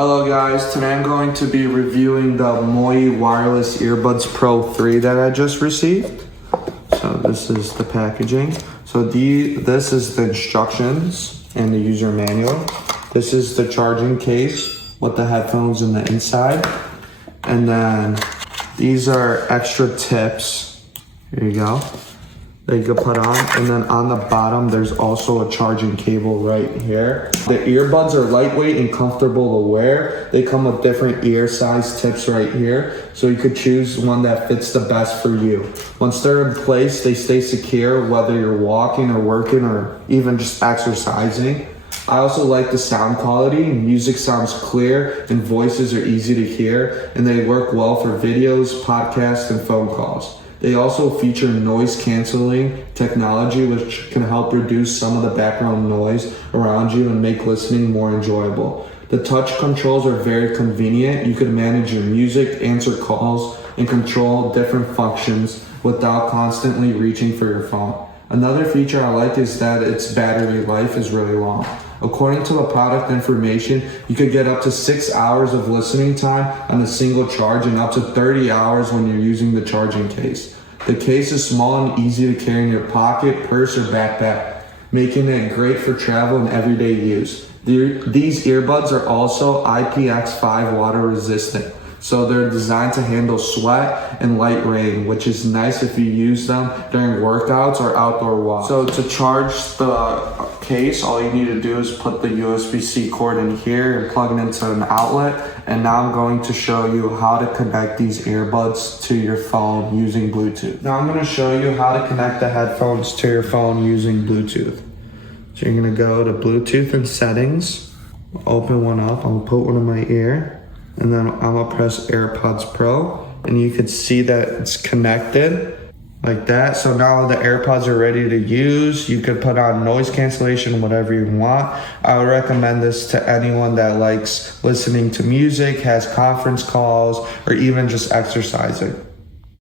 Hello guys, today I'm going to be reviewing the Moye Wireless Earbuds Pro 3 that I just received. So this is the packaging. So this is the instructions and the user manual. This is the charging case with the headphones in the inside. And then these are extra tips. Here you go. That you can put on, and then on the bottom there's also a charging cable right here. The earbuds are lightweight and comfortable to wear. They come with different ear size tips right here, so you could choose one that fits the best for you. Once they're in place, they stay secure whether you're walking or working or even just exercising. I also like the sound quality. Music sounds clear and voices are easy to hear, and they work well for videos, podcasts, and phone calls. They also feature noise canceling technology, which can help reduce some of the background noise around you and make listening more enjoyable. The touch controls are very convenient. You can manage your music, answer calls, and control different functions without constantly reaching for your phone. Another feature I like is that its battery life is really long. According to the product information, you could get up to 6 hours of listening time on a single charge and up to 30 hours when you're using the charging case. The case is small and easy to carry in your pocket, purse, or backpack, making it great for travel and everyday use. These earbuds are also IPX5 water resistant, so they're designed to handle sweat and light rain, which is nice if you use them during workouts or outdoor walks. So to charge the case, all you need to do is put the USB-C cord in here and plug it into an outlet. And now I'm going to show you how to connect these earbuds to your phone using Bluetooth. Now I'm going to show you how to connect the headphones to your phone using Bluetooth. So you're going to go to Bluetooth and settings, open one up, I'll put one in my ear. And then I'm gonna press AirPods Pro, and you can see that it's connected like that. So now the AirPods are ready to use. You could put on noise cancellation, whatever you want. I would recommend this to anyone that likes listening to music, has conference calls, or even just exercising.